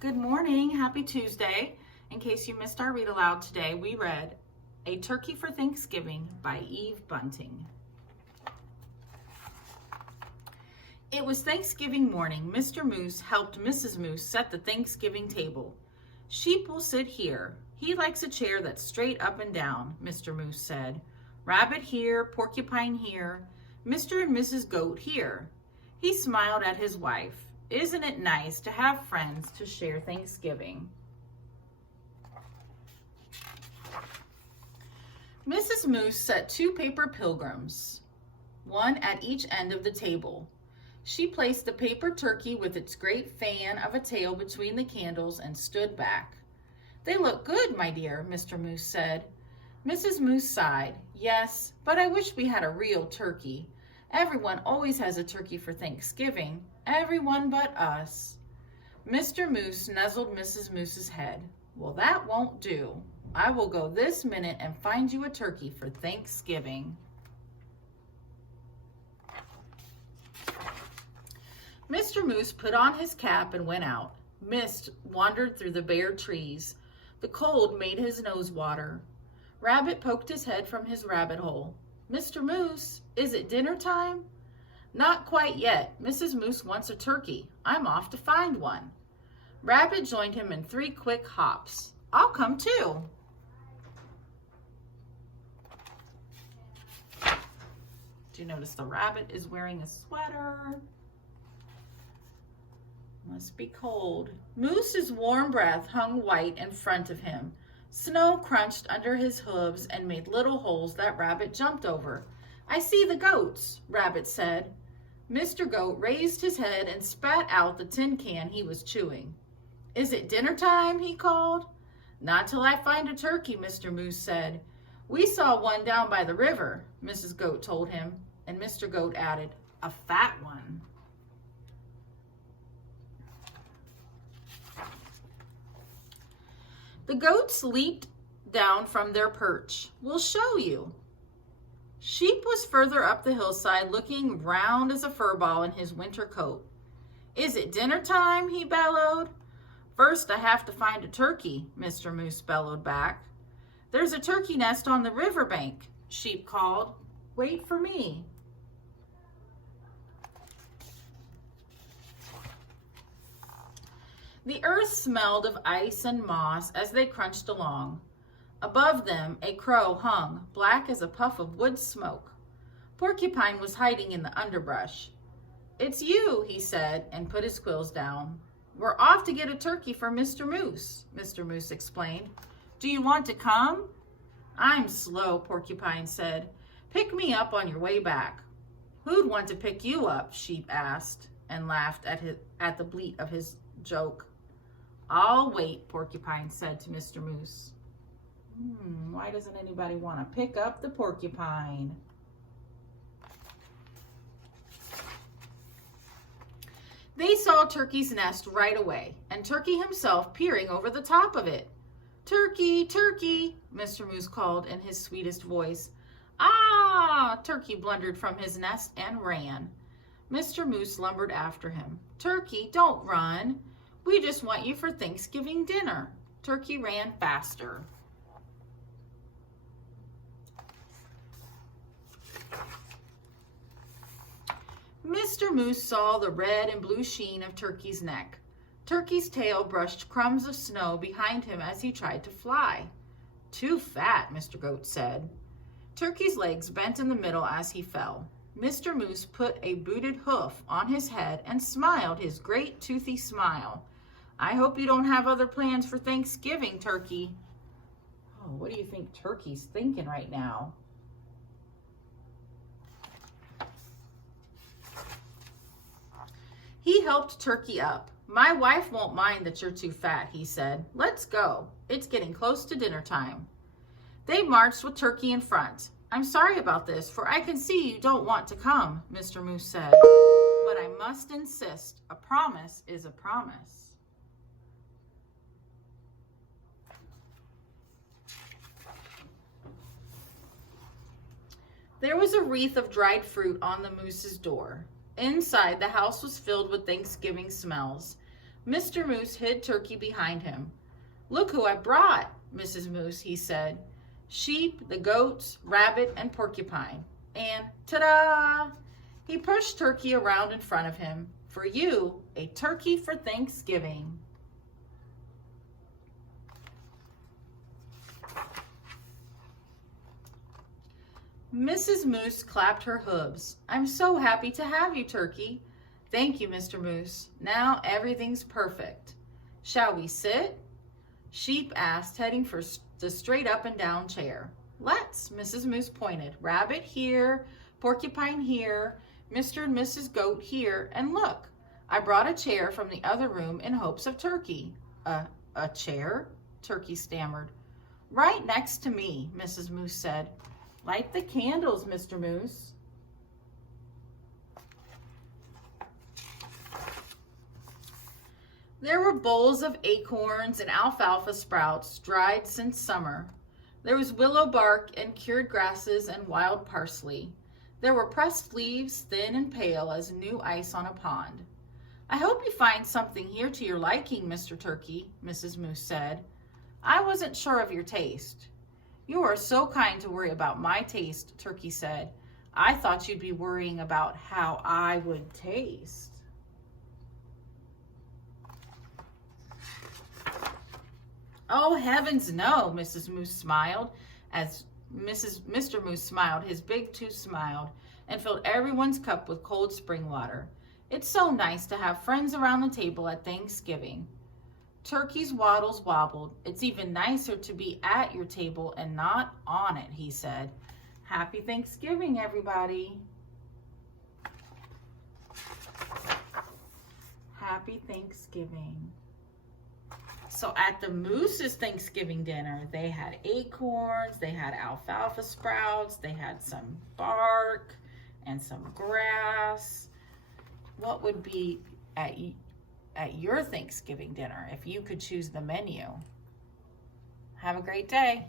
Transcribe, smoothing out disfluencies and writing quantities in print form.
Good morning. Happy Tuesday. In case you missed our read aloud today, we read A Turkey for Thanksgiving by Eve Bunting. It was Thanksgiving morning. Mr. Moose helped Mrs. Moose set the Thanksgiving table. Sheep will sit here. He likes a chair that's straight up and down, Mr. Moose said. Rabbit here, porcupine here, Mr. and Mrs. Goat here. He smiled at his wife. Isn't it nice to have friends to share Thanksgiving? Mrs. Moose set 2 paper pilgrims, one at each end of the table. She placed the paper turkey with its great fan of a tail between the candles and stood back. They look good, my dear, Mr. Moose said. Mrs. Moose sighed. Yes, but I wish we had a real turkey. Everyone always has a turkey for Thanksgiving. Everyone but us. Mr. Moose nuzzled Mrs. Moose's head. Well, that won't do. I will go this minute and find you a turkey for Thanksgiving. Mr. Moose put on his cap and went out. Mist wandered through the bare trees. The cold made his nose water. Rabbit poked his head from his rabbit hole. Mr. Moose, is it dinner time? Not quite yet. Mrs. Moose wants a turkey. I'm off to find one. Rabbit joined him in 3 quick hops. I'll come too. Do you notice the rabbit is wearing a sweater? Must be cold. Moose's warm breath hung white in front of him. Snow crunched under his hooves and made little holes that Rabbit jumped over. I see the goats, Rabbit said. Mr. Goat raised his head and spat out the tin can he was chewing. Is it dinner time? He called. Not till I find a turkey, Mr. Moose said. We saw one down by the river, Mrs. Goat told him, and Mr. Goat added, a fat one. The goats leaped down from their perch. We'll show you. Sheep was further up the hillside, looking round as a fur ball in his winter coat. Is it dinner time? He bellowed. First, I have to find a turkey, Mr. Moose bellowed back. There's a turkey nest on the riverbank, Sheep called. Wait for me. The earth smelled of ice and moss as they crunched along. Above them, a crow hung, black as a puff of wood smoke. Porcupine was hiding in the underbrush. It's you, he said, and put his quills down. We're off to get a turkey for Mr. Moose, Mr. Moose explained. Do you want to come? I'm slow, Porcupine said. Pick me up on your way back. Who'd want to pick you up? Sheep asked, and laughed at the bleat of his joke. I'll wait, Porcupine said to Mr. Moose. Why doesn't anybody want to pick up the porcupine? They saw Turkey's nest right away, and Turkey himself peering over the top of it. Turkey, Turkey, Mr. Moose called in his sweetest voice. Ah! Turkey blundered from his nest and ran. Mr. Moose lumbered after him. Turkey, don't run. We just want you for Thanksgiving dinner. Turkey ran faster. Mr. Moose saw the red and blue sheen of Turkey's neck. Turkey's tail brushed crumbs of snow behind him as he tried to fly. Too fat, Mr. Goat said. Turkey's legs bent in the middle as he fell. Mr. Moose put a booted hoof on his head and smiled his great toothy smile. I hope you don't have other plans for Thanksgiving, Turkey. Oh, what do you think Turkey's thinking right now? He helped Turkey up. My wife won't mind that you're too fat, he said. Let's go. It's getting close to dinner time. They marched with Turkey in front. I'm sorry about this, for I can see you don't want to come, Mr. Moose said. But I must insist. A promise is a promise. There was a wreath of dried fruit on the moose's door. Inside, the house was filled with Thanksgiving smells. Mr. Moose hid Turkey behind him. "Look who I brought, Mrs. Moose," he said. "Sheep, the goats, rabbit, and porcupine." And ta-da! He pushed Turkey around in front of him. "For you, a turkey for Thanksgiving." Mrs. Moose clapped her hooves. "I'm so happy to have you, Turkey." "Thank you, Mr. Moose. Now everything's perfect." "Shall we sit?" Sheep asked, heading for the straight up and down chair. "Let's," Mrs. Moose pointed. "Rabbit here, porcupine here, Mr. and Mrs. Goat here, and look, I brought a chair from the other room in hopes of Turkey." A chair?" Turkey stammered. "Right next to me," Mrs. Moose said. "Light the candles, Mr. Moose." There were bowls of acorns and alfalfa sprouts, dried since summer. There was willow bark and cured grasses and wild parsley. There were pressed leaves, thin and pale as new ice on a pond. "I hope you find something here to your liking, Mr. Turkey," Mrs. Moose said. "I wasn't sure of your taste." "You are so kind to worry about my taste," Turkey said. "I thought you'd be worrying about how I would taste." "Oh, heavens, no," Mrs. Moose smiled as Mr. Moose smiled. His big tooth smiled and filled everyone's cup with cold spring water. "It's so nice to have friends around the table at Thanksgiving." Turkey's waddles wobbled. "It's even nicer to be at your table and not on it," he said. Happy Thanksgiving, everybody. Happy Thanksgiving. So at the Moose's Thanksgiving dinner, they had acorns, they had alfalfa sprouts, they had some bark and some grass. What would be at your Thanksgiving dinner if you could choose the menu? Have a great day.